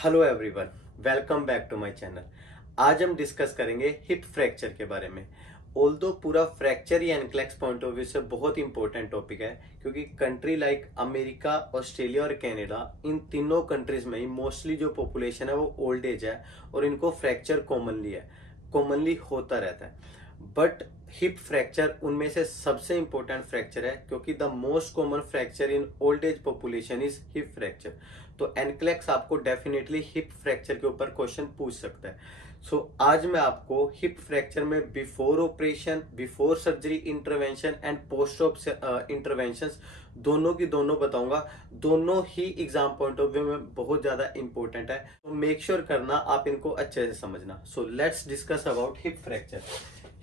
Hello everyone, welcome back to my channel. आज हम discuss करेंगे हिप फ्रैक्चर के बारे में। ऑल्दो पूरा फ्रैक्चर या एनक्लेक्स पॉइंट ऑफ व्यू से बहुत इंपॉर्टेंट टॉपिक है, क्योंकि कंट्री लाइक अमेरिका, ऑस्ट्रेलिया और कनाडा, इन तीनों कंट्रीज में ही मोस्टली जो पॉपुलेशन है वो ओल्ड एज है और इनको फ्रैक्चर कॉमनली होता रहता है। बट हिप फ्रैक्चर उनमें से सबसे इंपॉर्टेंट फ्रैक्चर है, क्योंकि the most common fracture in old as population is hip fracture. तो एनक्लेक्स आपको डेफिनेटली हिप फ्रैक्चर के ऊपर क्वेश्चन पूछ सकता है। आज मैं आपको हिप फ्रैक्चर में before operation, before surgery intervention and post op intervention दोनों की दोनों बताऊंगा। दोनों ही एग्जाम पॉइंट ऑफ व्यू में बहुत ज्यादा इंपॉर्टेंट है, तो मेक श्योर करना आप इनको अच्छे से समझना। So let's discuss about hip fracture.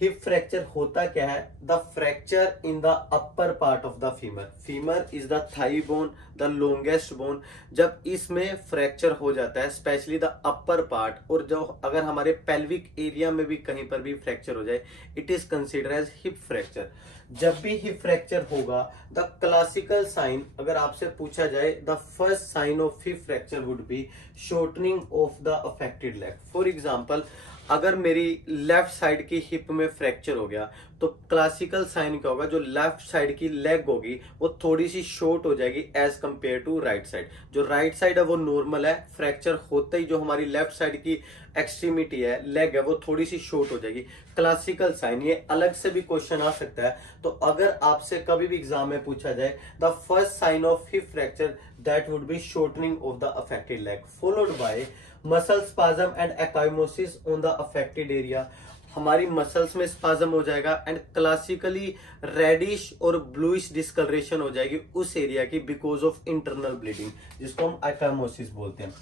Hip fracture होता क्या है? The fracture in the upper part of the femur. Femur is the thigh bone, the longest bone. जब इसमें फ्रैक्चर हो जाता है, स्पेशली द अपर पार्ट, और जो अगर हमारे पेल्विक एरिया में भी कहीं पर भी फ्रैक्चर हो जाए, it is consider as hip fracture. जब भी हिप फ्रैक्चर होगा, द क्लासिकल साइन अगर आपसे पूछा जाए, the first sign of hip fracture would be shortening of the affected leg. For example, अगर मेरी लेफ्ट साइड की हिप में फ्रैक्चर हो गया, तो क्लासिकल साइन क्या होगा? जो लेफ्ट साइड की लेग होगी वो थोड़ी सी शॉर्ट हो जाएगी as compare to right side. जो राइट साइड है वो नॉर्मल है, फ्रैक्चर होते ही जो हमारी लेफ्ट साइड की एक्सट्रीमिटी है, लेग है, वो थोड़ी सी शॉर्ट हो जाएगी। क्लासिकल साइन, ये अलग से भी क्वेश्चन आ सकता है। तो अगर आपसे कभी भी एग्जाम में पूछा जाए, the first sign of hip fracture that would be shortening of the affected leg followed by muscle spasm and ecchymosis on the affected area. हमारी मसल्स में स्पाज्म हो जाएगा एंड क्लासिकली रेडिश और ब्लूइश डिस्कलरेशन हो जाएगी उस area की, because of internal bleeding, जिसको हम एक्काइमोसिस बोलते हैं।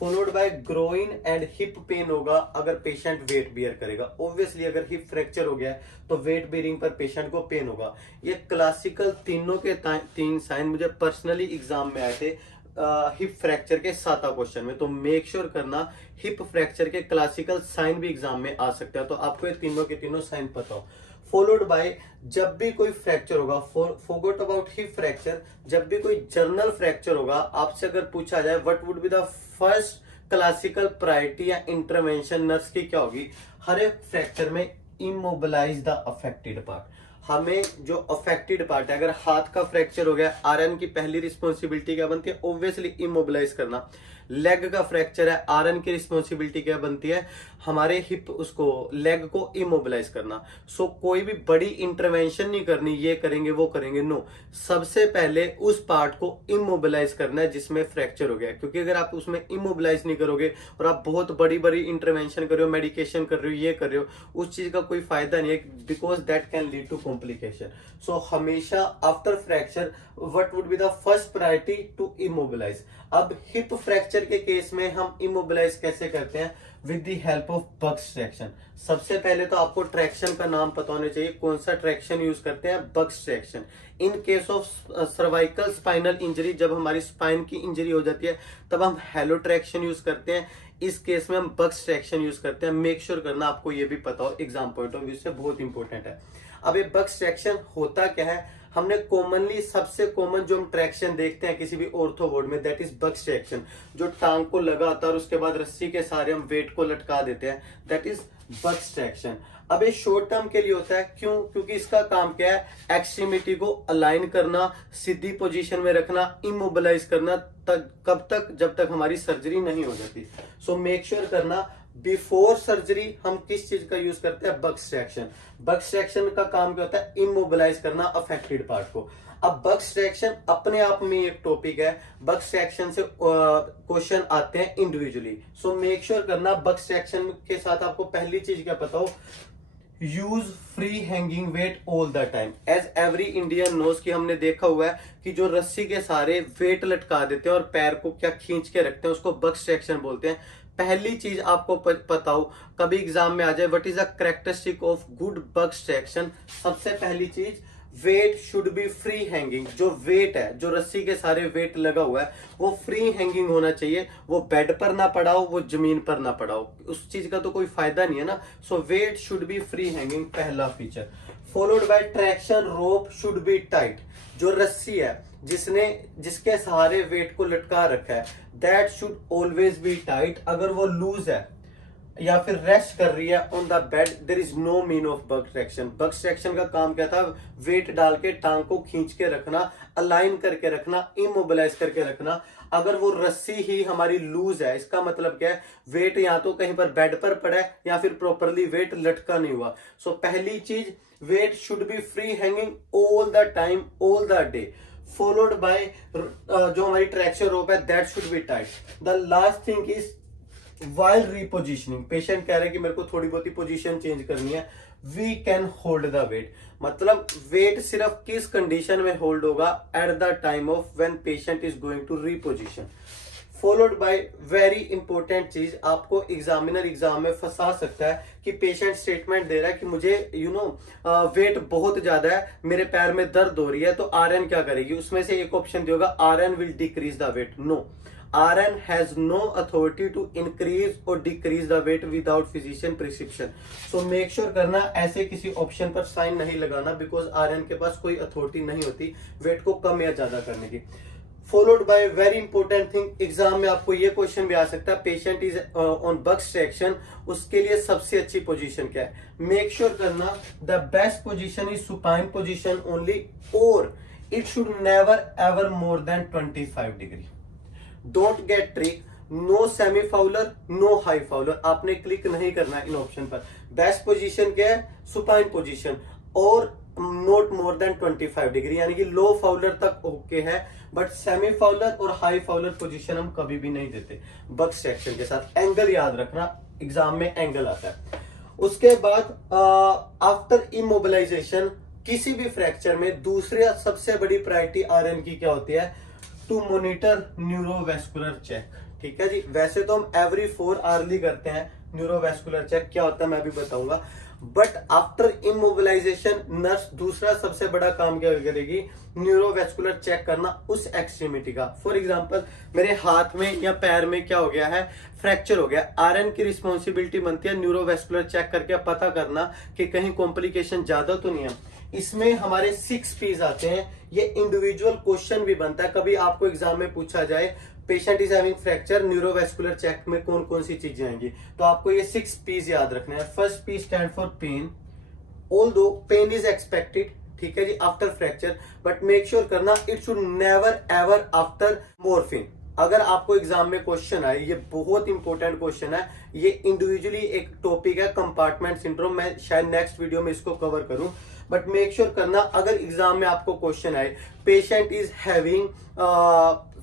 Followed by groin and hip pain होगा अगर पेशेंट वेट बियर करेगा। ऑब्वियसली अगर हिप फ्रैक्चर हो गया है तो वेट बियरिंग पर पेशेंट को पेन होगा। ये क्लासिकल तीनों के तीन साइन मुझे पर्सनली एग्जाम में आए थे हिप फ्रैक्चर के 7 क्वेश्चन में। तो मेक श्योर करना हिप फ्रैक्चर के क्लासिकल साइन भी एग्जाम में आ सकते हैं, तो आपको ये तीनों के तीनों साइन पता हो। फॉलोड बाय, जब भी कोई फ्रैक्चर होगा, फॉरगॉट अबाउट हिप फ्रैक्चर, जब भी कोई जर्नल फ्रैक्चर होगा, आपसे अगर पूछा जाए what would be the first classical priority या इंटरवेंशन नर्स की क्या होगी? हर एक फ्रैक्चर में इमोबिलाइज द अफेक्टेड पार्ट। हमें जो अफेक्टेड पार्ट है, अगर हाथ का फ्रैक्चर हो गया, आरएन की पहली रिस्पॉन्सिबिलिटी क्या बनती है? ऑब्वियसली इमोबिलाइज करना। लेग का फ्रैक्चर है, आरएन की रिस्पॉन्सिबिलिटी क्या बनती है? हमारे हिप, उसको लेग को इमोबिलाइज करना। कोई भी बड़ी इंटरवेंशन नहीं करनी, ये करेंगे वो करेंगे, नो। सबसे पहले उस पार्ट को इमोबिलाइज करना है जिसमें फ्रैक्चर हो गया, क्योंकि अगर आप उसमें इमोबिलाइज नहीं करोगे और आप बहुत बड़ी बड़ी इंटरवेंशन कर रहे हो, मेडिकेशन कर रहे हो, ये कर रहे हो, उस चीज का कोई फायदा नहीं है, because that can lead to complication. हमेशा after fracture what would be the first priority? To immobilise. अब हिप फ्रैक्चर के केस में हम इमोबिलाइज कैसे करते हैं? With the help of Buck's traction. सबसे पहले तो आपको ट्रैक्शन का नाम पता होना चाहिए। कौन सा ट्रैक्शन यूज करते हैं? Buck's traction. In case of cervical spinal injury, जब हमारी स्पाइन की इंजरी हो जाती है, तब हम हेलो ट्रैक्शन यूज करते हैं। इस केस में हम बक्स ट्रैक्शन यूज करते हैं। मेक श्योर करना आपको ये भी पता हो, एग्जाम पॉइंट ऑफ व्यू से बहुत इंपॉर्टेंट है। अब ये बक्स ट्रैक्शन होता क्या है? हमने कॉमनली, सबसे कॉमन जो हम ट्रैक्शन देखते हैं किसी भी ऑर्थो बोर्ड में, दैट इज बक्स ट्रैक्शन। जो टांग को लगातार उसके बाद रस्सी के सहारे हम वेट को लटका देते हैं, दैट इज बक्स ट्रैक्शन। अब ये शॉर्ट टर्म के लिए होता है, क्यों? क्योंकि इसका काम क्या है? एक्सट्रीमिटी को अलाइन करना, सीधी पोजीशन में रखना, इमोबिलाइज करना, तक कब तक? जब तक हमारी सर्जरी नहीं हो जाती। मेक श्योर करना बिफोर सर्जरी हम किस चीज का यूज करते हैं? Buck's traction. बक्स ट्रैक्शन का काम क्या होता है? इमोबिलाइज करना अफेक्टेड पार्ट को। अब बक्स ट्रैक्शन अपने आप में एक टॉपिक है। बक्स ट्रैक्शन से क्वेश्चन आते हैं इंडिविजुअली। मेक श्योर करना बक्स ट्रैक्शन के साथ आपको पहली चीज क्या पता हो? Use free hanging weight all the time. As every Indian knows, कि हमने देखा हुआ है कि जो रस्सी के सहारे वेट लटका देते हैं और पैर को क्या खींच के रखते हैं, उसको बक्स ट्रैक्शन बोलते हैं। पहली चीज आपको पता हो, कभी एग्जाम में आ जाए, what is the characteristic of good Buck's traction? सबसे पहली चीज, weight should be free hanging. जो वेट है, जो रस्सी के सारे वेट लगा हुआ है, वो फ्री हैंगिंग होना चाहिए। वो बेड पर ना पड़ा हो, वो जमीन पर ना पड़ा हो, उस चीज का तो कोई फायदा नहीं है ना। Weight should be free hanging, पहला feature. Followed by traction rope should be tight. जो रस्सी है जिसके सहारे वेट को लटका रखा है, that should always be tight. अगर वो लूज है या फिर रेस्ट कर रही है on the bed, there is no mean of Buck traction. Buck traction का काम क्या था? वेट डाल के टांग को खींच के रखना, अलाइन करके रखना, इमोबिलाइज करके रखना। अगर वो रस्सी ही हमारी लूज है, इसका मतलब क्या है? वेट या तो कहीं पर बेड पर पड़ा है या फिर प्रॉपरली वेट लटका नहीं हुआ। सो पहली चीज, weight should be free hanging all the time, all the day, followed by जो हमारी ट्रैक्शन रोप है that should be tight. The last thing is while repositioning. Patient कह रहे हैं कि मेरे को थोड़ी बहुत ही पोजीशन चेंज करनी है, we can hold the weight. मतलब वेट सिर्फ किस कंडीशन में होल्ड होगा? At the time of when patient is going to reposition. Followed by very important चीज, आपको एग्जामिनर एग्जाम में फंसा सकता है कि पेशेंट स्टेटमेंट दे रहा है कि मुझे वेट बहुत ज्यादा है, मेरे पैर में दर्द हो रही है, तो आरएन क्या करेगी? उसमें से एक ऑप्शन दिया होगा RN will decrease the weight. No, RN has no authority to increase or decrease the weight without physician prescription. So make sure करना ऐसे किसी ऑप्शन पर साइन नहीं लगाना, बिकॉज RN के पास कोई अथॉरिटी नहीं होती वेट को कम या ज्यादा करने की। Followed by very important thing, exam में आपको ये क्वेश्चन भी आ सकता है, patient is on Buck's traction, उसके लिए सबसे अच्छी पोजीशन क्या है? मेक श्योर करना the best position is supine position only, और it should never ever more than 25 degree. Don't get trick, no semi Fowler, no high Fowler. आपने click नहीं करना इन ऑप्शन पर। बेस्ट पोजीशन क्या है? सुपाइन पोजीशन, और नॉट मोर देन 25 डिग्री, यानी कि लो फाउलर तक ओके है, बट सेमी फाउलर और हाई फाउलर पोजीशन हम कभी भी नहीं देते बक्स सेक्शन के साथ। एंगल याद रखना, एग्जाम में एंगल आता है। उसके बाद आफ्टर इमोबिलाइजेशन किसी भी फ्रैक्चर में दूसरी सबसे बड़ी प्रायोरिटी आरएन की क्या होती है? To monitor neurovascular check. ठीक है जी, वैसे तो हम एवरी 4 आवर्ली करते हैं न्यूरोवेस्कुलर चेक, क्या होता है मैं भी बताऊंगा, बट आफ्टर इमोबिलाइजेशन नर्स दूसरा सबसे बड़ा काम क्या करेगी? न्यूरोवेस्कुलर चेक करना उस एक्सट्रीमिटी का। फॉर एग्जांपल मेरे हाथ में या पैर में क्या हो गया है? फ्रैक्चर हो गया। आरएन की रिस्पॉन्सिबिलिटी बनती है न्यूरोवेस्कुलर चेक करके पता करना कि कहीं कॉम्प्लिकेशन ज्यादा तो नहीं है। इसमें हमारे 6 P's आते हैं। ये इंडिविजुअल क्वेश्चन भी बनता है, कभी आपको एग्जाम में पूछा जाए patient is having fracture, neurovascular check में कौन कौन सी चीजें आएंगी, तो आपको ये 6 P's याद रखना है। First P stand for pain, although pain is expected, ठीक है जी, after fracture, but make sure करना it should never ever after morphine. अगर आपको एग्जाम में क्वेश्चन आए, ये बहुत इंपॉर्टेंट क्वेश्चन है, ये इंडिविजुअली एक टॉपिक है कंपार्टमेंट सिंड्रोम, मैं शायद नेक्स्ट वीडियो में इसको कवर करूं, बट मेक श्योर करना अगर एग्जाम में आपको क्वेश्चन आए पेशेंट इज हैविंग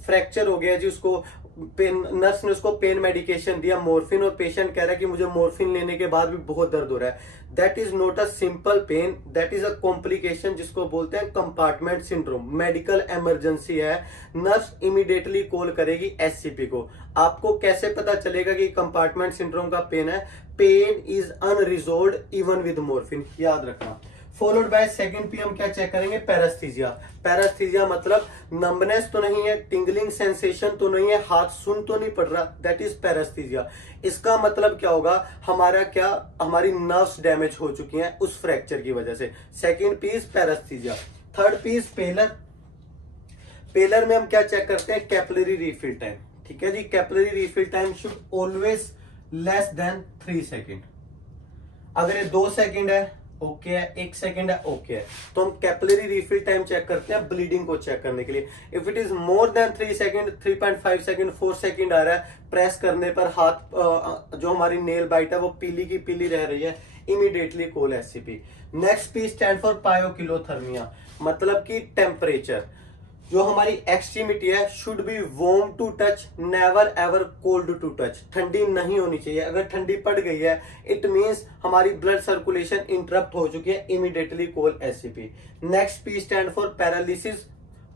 फ्रैक्चर हो गया जी, उसको नर्स ने उसको पेन मेडिकेशन दिया मॉर्फिन, और पेशेंट कह रहा है कि मुझे मॉर्फिन लेने के बाद भी बहुत दर्द हो रहा है, that is not a simple pain, that is a complication जिसको बोलते हैं कंपार्टमेंट सिंड्रोम, मेडिकल इमरजेंसी है। नर्स इमीडिएटली कॉल करेगी एससीपी को। आपको कैसे पता चलेगा कि कंपार्टमेंट सिंड्रोम का पेन है? Pain is unresolved even with morphine, याद रखना। फॉलोड बाय सेकंड पी हम क्या चेक करेंगे? पैरास्थीजिया। पैरास्थीजिया मतलब नंबनेस तो नहीं है, टिंगलिंग सेंसेशन तो नहीं है, हाथ सुन तो नहीं पड़ रहा, दैट इज पैरास्थीजिया। इसका मतलब क्या होगा? हमारी नर्व्स डैमेज हो चुकी हैं उस फ्रैक्चर की वजह से। Second P's paraesthesia. Third P's pallor. Pallor में हम क्या चेक करते हैं? कैपिलरी रिफिल टाइम, ठीक है जी। Capillary refill time should always less than 3 second. अगर ये 2 सेकेंड है ओके है, 1 सेकेंड है ओके है, तो हम कैपिलरी रिफिल टाइम चेक करते हैं ब्लीडिंग को चेक करने के लिए। If it is more than 3 second, 3.5 second, 4 second आ रहा है, प्रेस करने पर हाथ जो हमारी नेल बाइट है वो पीली की पीली रह रही है, immediately call SCP. Next P stand for poikilothermia, मतलब कि टेम्परेचर जो हमारी एक्सट्रीमिटी है should be warm to touch, never ever cold to touch. ठंडी नहीं होनी चाहिए, अगर ठंडी पड़ गई है इट मींस हमारी ब्लड सर्कुलेशन इंटरप्ट हो चुकी है, immediately call SCP. Next P stand for paralysis,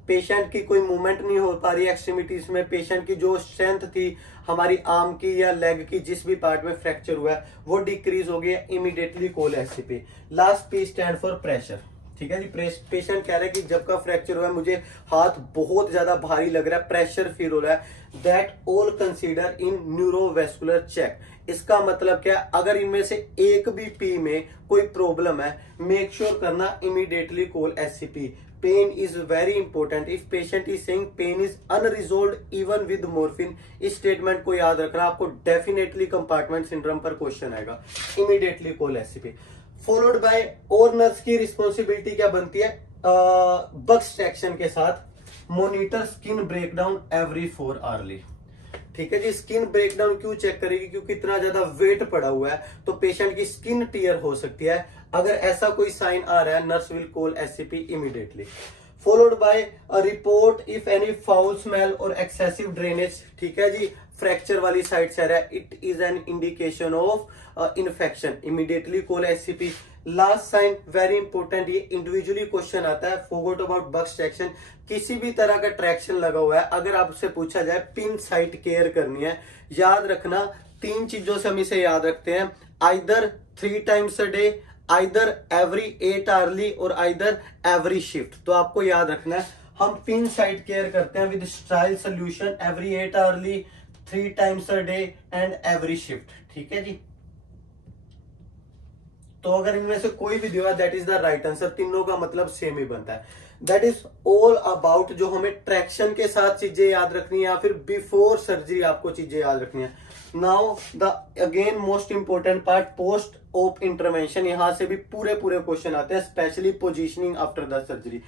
patient की कोई मूवमेंट नहीं हो पा रही एक्सट्रीमिटीज में, पेशेंट की जो स्ट्रेंथ थी हमारी आर्म की या लेग की, जिस भी पार्ट में फ्रैक्चर हुआ है वो डिक्रीज हो गया, immediately call SCP. Last P stand for pressure, ठीक है जी। पेशेंट कह रहा है कि जब का फ्रैक्चर हुआ है मुझे हाथ बहुत ज्यादा भारी लग रहा है, प्रेशर फील हो रहा है, that all consider in neurovascular check. इसका मतलब क्या? अगर इनमें से एक भी पी में कोई प्रॉब्लम है, मेक श्योर करना immediately call SCP. Pain is very important. If patient is saying pain is unresolved even with morphine, इस स्टेटमेंट को याद रखना, आपको डेफिनेटली कंपार्टमेंट सिंड्रोम पर क्वेश्चन आएगा। Immediately call SCP. Followed by और नर्स की रिस्पॉन्सिबिलिटी क्या बनती है, बक्स एक्शन के साथ monitor skin breakdown every 4 hourly. ठीक है जी, स्किन ब्रेकडाउन क्यों चेक करेगी, क्योंकि इतना ज्यादा वेट पड़ा हुआ है तो पेशेंट की स्किन टीयर हो सकती है। अगर ऐसा कोई साइन आ रहा है, nurse will call SCP immediately. Followed by a report if any foul smell और एक्सेसिव ड्रेनेज। ठीक है जी, फ्रैक्चर वाली साइड से आ रहा है, it is an indication of infection, immediately call SCP. Last sign very important, ये इंडिविजुअली क्वेश्चन आता है, फॉरगॉट अबाउट बक्स ट्रैक्शन। किसी भी तरह का ट्रैक्शन लगा हुआ है, अगर आपसे पूछा जाए पिन साइट केयर करनी है, याद रखना 3 चीजों से हम इसे याद रखते हैं, either 3 times a day, either every 8 hourly और आइदर एवरी शिफ्ट। तो आपको याद रखना है, हम पिन साइट केयर करते हैं with style solution every 8 hourly, 3 times a day and every shift. ठीक है जी, तो अगर इनमें से कोई भी दिया that is the right answer, तीनों का मतलब सेम ही बनता है। दैट इज ऑल अबाउट जो हमें ट्रैक्शन के साथ चीजें याद रखनी है या फिर बिफोर सर्जरी आपको चीजें याद रखनी है। Now the again most important part, post op intervention. यहां से भी पूरे क्वेश्चन आते हैं, specially positioning after the surgery.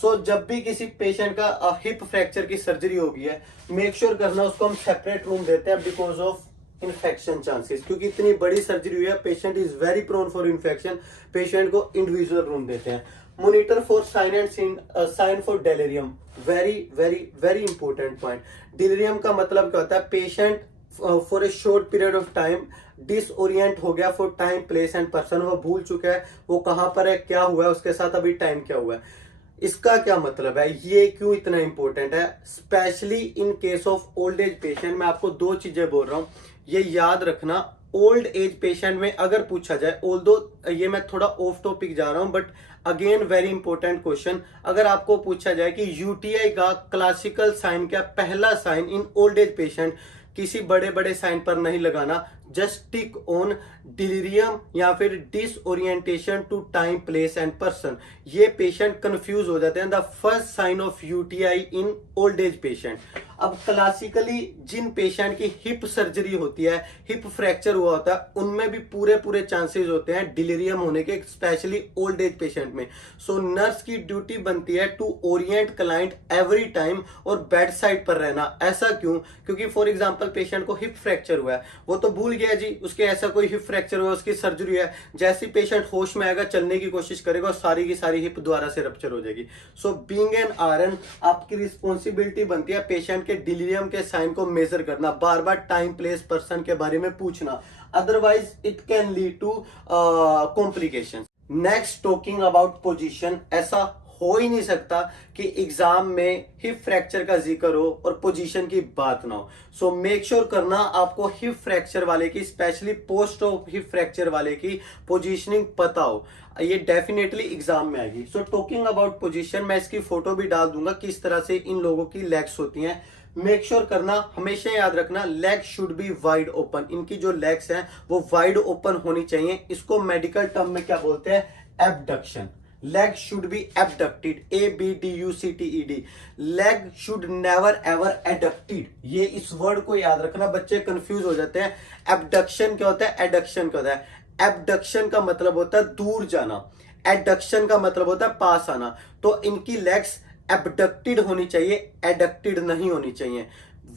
So जब भी किसी पेशेंट का हिप फ्रैक्चर की सर्जरी होगी है, मेक श्योर करना उसको हम सेपरेट रूम देते हैं बिकॉज ऑफ इन्फेक्शन चांसेस, क्योंकि इतनी बड़ी सर्जरी हुई है, patient is very prone for infection, patient को इंडिविजुअल रूम देते हैं। Monitor for sign and sign for delirium, very very very important point. Delirium का मतलब क्या होता है, patient for a short period of time disorient हो गया for time place and person, वो भूल चुका है वो कहां पर है, क्या हुआ है उसके साथ, अभी टाइम क्या हुआ है। इसका क्या मतलब है, ये क्यों इतना इंपॉर्टेंट है, specially in case of old age patient. मैं आपको 2 चीजें बोल रहा हूं, ये याद रखना। ओल्ड एज पेशेंट में अगर पूछा जाए, ऑल्दो ये मैं थोड़ा ऑफ टॉपिक जा रहा हूं but again very important question, अगर आपको पूछा जाए कि यूटीआई का क्लासिकल साइन क्या, पहला sign in old age patient, किसी बड़े साइन पर नहीं लगाना, जस्ट टिक ऑन डिलीरियम या फिर disorientation to time place and person. ये पेशेंट कंफ्यूज हो जाते हैं। The first sign of UTI in old age patient. अब क्लासिकली जिन पेशेंट की हिप सर्जरी होती है, हिप फ्रैक्चर हुआ होता है, उनमें भी पूरे चांसेस होते हैं डिलीरियम होने के, स्पेशली ओल्ड एज पेशेंट में। सो नर्स की ड्यूटी बनती है to orient client every time और बेड साइड पर रहना। ऐसा क्यों, क्योंकि फॉर एग्जांपल पेशेंट को हिप फ्रैक्चर हुआ है, वो तो भूल गया जी उसके ऐसा कोई हिप फ्रैक्चर हुआ, उसकी सर्जरी है, जैसे पेशेंट होश में आएगा, चलने की कोशिश करेगा और सारी की सारी हिप दोबारा से रप्चर हो जाएगी। सो बीइंग एन आरएन आपकी रिस्पॉन्सिबिलिटी बनती है पेशेंट के डिलीरियम के साइन को मेजर करना, बार बार टाइम प्लेस पर्सन के बारे में पूछना, otherwise it can lead to complication. Next talking about position, ऐसा हो ही नहीं सकता कि एग्जाम में हिप फ्रैक्चर का जिक्र हो और पोजीशन की बात ना हो। सो मेक श्योर करना आपको हिप फ्रैक्चर वाले की, specially post of hip fracture वाले की पोजीशनिंग पता हो, ये डेफिनेटली एग्जाम में आएगी। सो टॉकिंग अबाउट पोजीशन, मैं इसकी फोटो भी डाल दूंगा किस तरह से इन लोगों की लेग्स होती हैं। मेक श्योर करना, हमेशा याद रखना, leg should be wide open. इनकी जो लेग्स हैं वो वाइड ओपन होनी चाहिए। इसको मेडिकल टर्म में क्या बोलते हैं, abduction. leg should be abducted, ABDUCTED, leg should never ever adducted। ये इस वर्ड को याद रखना, बच्चे कंफ्यूज हो जाते हैं। एबडक्शन क्या होता है, एडक्शन क्या होता है। एबडक्शन का मतलब होता है दूर जाना, एडक्शन का मतलब होता है पास आना। तो इनकी लेग्स एबडक्टेड होनी चाहिए, एडक्टेड नहीं होनी चाहिए।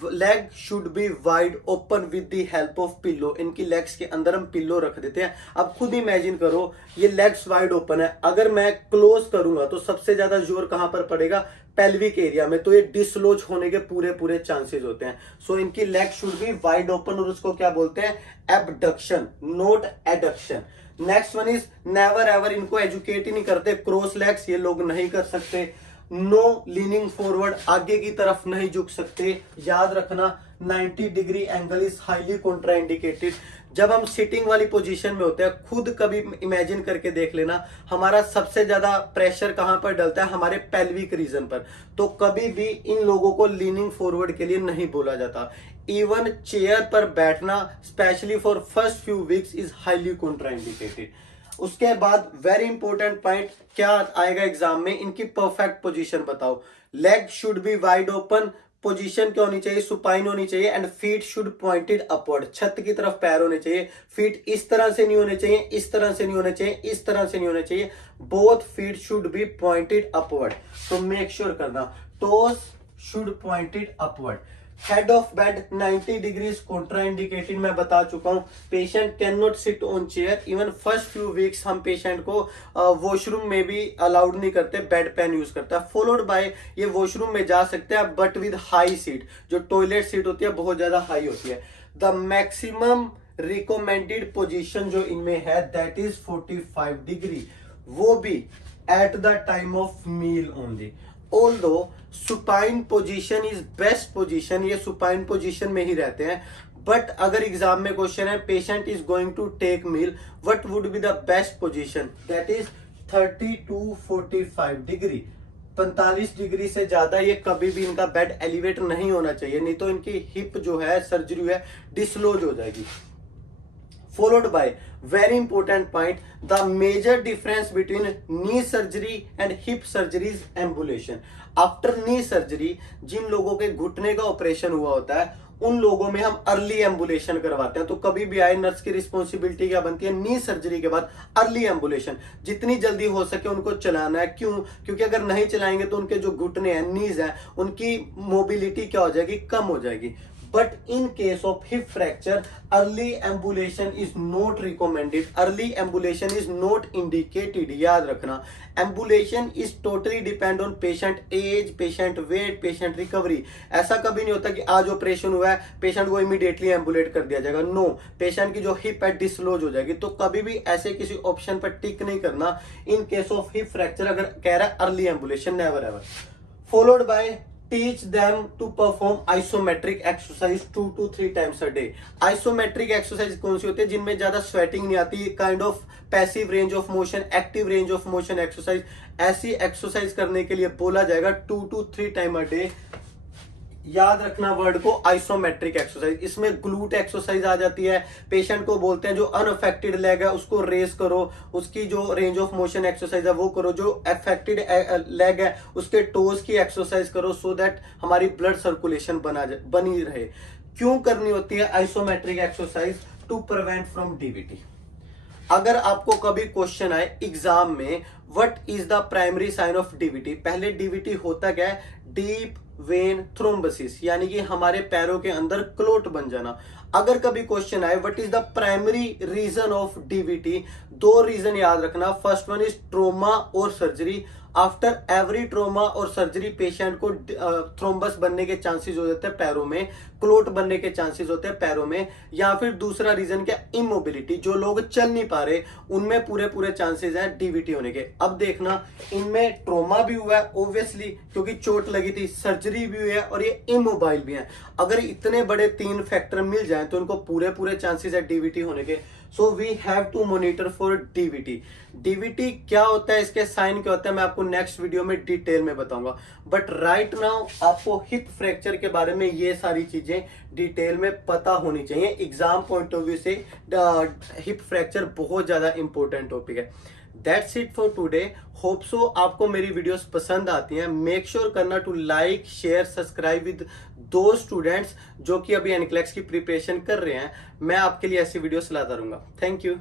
Leg should be wide open with the help of pillow. इनकी लेग्स के अंदर हम पिल्लो रख देते हैं। अब खुद इमेजिन करो, ये लेग्स वाइड ओपन है, अगर मैं क्लोज करूंगा तो सबसे ज्यादा जोर कहां पर पड़ेगा, पेल्विक एरिया में, तो ये डिसलोज होने के पूरे चांसेस होते हैं। सो इनकी leg should be wide open और उसको क्या बोलते हैं, abduction, not adduction. Next one is never ever, इनको एजुकेट ही नहीं करते, क्रॉस लेग्स ये लोग नहीं कर सकते। नो लीनिंग फॉरवर्ड, आगे की तरफ नहीं झुक सकते। याद रखना 90 degree angle is highly contraindicated. जब हम सिटिंग वाली पोजीशन में होते हैं, खुद कभी इमेजिन करके देख लेना, हमारा सबसे ज्यादा प्रेशर कहां पर डलता है, हमारे पेल्विक रीजन पर। तो कभी भी इन लोगों को लीनिंग फॉरवर्ड के लिए नहीं बोला जाता। इवन चेयर पर बैठना, specially for first few weeks, is highly contraindicated. उसके बाद वेरी इंपॉर्टेंट पॉइंट क्या आएगा एग्जाम में, इनकी परफेक्ट पोजीशन बताओ। Leg should be wide open, position क्या होनी चाहिए, सुपाइन होनी चाहिए, and feet should pointed upward, छत की तरफ पैर होने चाहिए। फीट इस तरह से नहीं होने चाहिए, इस तरह से नहीं होने चाहिए, इस तरह से नहीं होने चाहिए, both feet should be pointed upward. तो मेक श्योर करना toes should pointed upward. Head of bed 90 degrees contraindicated, मैं बता चुका हूं। Patient cannot sit on chair, even first few weeks हम पेशेंट को वॉशरूम में भी अलाउड नहीं करते, बेड पेन यूज करता है। फॉलोड बाय, ये वॉशरूम में जा सकते हैं बट विद हाई सीट, जो टॉयलेट सीट होती है बहुत ज्यादा हाई होती है। द मैक्सिमम रिकमेंडेड पोजीशन जो इनमें है दैट इज 45 डिग्री, वो भी at the time of meal only. Although supine position is best position, ये सुपाइन पोजीशन में ही रहते हैं, बट अगर एग्जाम में क्वेश्चन है patient is going to take meal, what would be the best position, that is 30 to 45 degree. 45 degree से ज्यादा ये कभी भी इनका बेड एलिवेट नहीं होना चाहिए, नहीं तो इनकी हिप जो है सर्जरी है डिसलोज हो जाएगी। Followed by very important point, the major difference between knee surgery and hip surgery is ambulation. After knee surgery, जिन लोगों के घुटने का ऑपरेशन हुआ होता है उन लोगों में हम अर्ली एम्बुलेशन करवाते हैं। तो कभी भी आए नर्स की रिस्पॉन्सिबिलिटी क्या बनती है, नी सर्जरी के बाद अर्ली एम्बुलेशन, जितनी जल्दी हो सके उनको चलाना है। क्यों? क्योंकि अगर नहीं चलाएंगे तो उनके जो घुटने हैं, नीज हैं, उनकी मोबिलिटी क्या हो जाएगी, कम हो जाएगी। But in case of hip fracture, early ambulation is not recommended. Early ambulation is not indicated. याद रखना, ambulation is totally depend on patient age, patient weight, patient recovery. ऐसा कभी नहीं होता कि आज ऑपरेशन हुआ है पेशेंट को इमीडिएटली एम्बुलेट कर दिया जाएगा। नो, पेशेंट की जो हिप है डिसलोज हो जाएगी। तो कभी भी ऐसे किसी ऑप्शन पर टिक नहीं करना इन केस ऑफ हिप फ्रैक्चर, अगर कह रहा है early ambulation, never ever. Followed by teach them to perform isometric exercise 2 to 3 times a day. Isometric exercise कौन सी होती है, जिनमें ज्यादा स्वेटिंग नहीं आती, kind of passive range of motion, active range of motion exercise. ऐसी एक्सरसाइज करने के लिए बोला जाएगा 2 to 3 टाइम अ डे। याद रखना वर्ड को, आइसोमेट्रिक एक्सरसाइज। इसमें ग्लूट एक्सरसाइज आ जाती है, पेशेंट को बोलते हैं जो अनअफेक्टेड लेग है उसको रेस करो, उसकी जो रेंज ऑफ मोशन एक्सरसाइज है वो करो, जो अफेक्टेड लेग है उसके टोज की एक्सरसाइज करो, सो दैट हमारी ब्लड सर्कुलेशन बनी रहे। क्यों करनी होती है isometric exercise? To prevent from DVT. अगर आपको कभी क्वेश्चन आए एग्जाम में, what is the primary sign of DVT, पहले डीवीटी होता क्या है, डीप वेन थ्रोम्बोसिस, यानी कि हमारे पैरों के अंदर क्लोट बन जाना। अगर कभी क्वेश्चन आए what is the primary reason of DVT, दो रीजन याद रखना। फर्स्ट वन इज ट्रोमा और सर्जरी। आफ्टर एवरी ट्रोमा और सर्जरी पेशेंट को थ्रोम्बस बनने के चांसेस हो जाते हैं पैरों में, क्लोट बनने के चांसेस होते हैं पैरों में। या फिर दूसरा रीजन क्या, इमोबिलिटी, जो लोग चल नहीं पा रहे उनमें पूरे चांसेस हैं डीवीटी होने के। अब देखना, इनमें ट्रोमा भी हुआ है ऑब्वियसली क्योंकि चोट लगी थी, सर्जरी भी हुई है और ये इमोबाइल भी है। अगर इतने बड़े 3 फैक्टर मिल जाए तो इनको पूरे चांसेस है डीवीटी होने के। So we have to monitor for DVT. DVT क्या होता है, इसके साइन क्या होता है, मैं आपको नेक्स्ट वीडियो में डिटेल में बताऊंगा। बट राइट नाउ आपको हिप फ्रैक्चर के बारे में ये सारी चीजें डिटेल में पता होनी चाहिए। एग्जाम पॉइंट ऑफ व्यू से हिप फ्रैक्चर बहुत ज्यादा इंपॉर्टेंट टॉपिक है। That's it for today. Hope so आपको मेरी वीडियोस पसंद आती हैं। मेक श्योर करना to like, share, subscribe with those students जो कि अभी एनक्लेक्स की प्रिपरेशन कर रहे हैं। मैं आपके लिए ऐसी वीडियोस लाता रहूंगा। Thank you.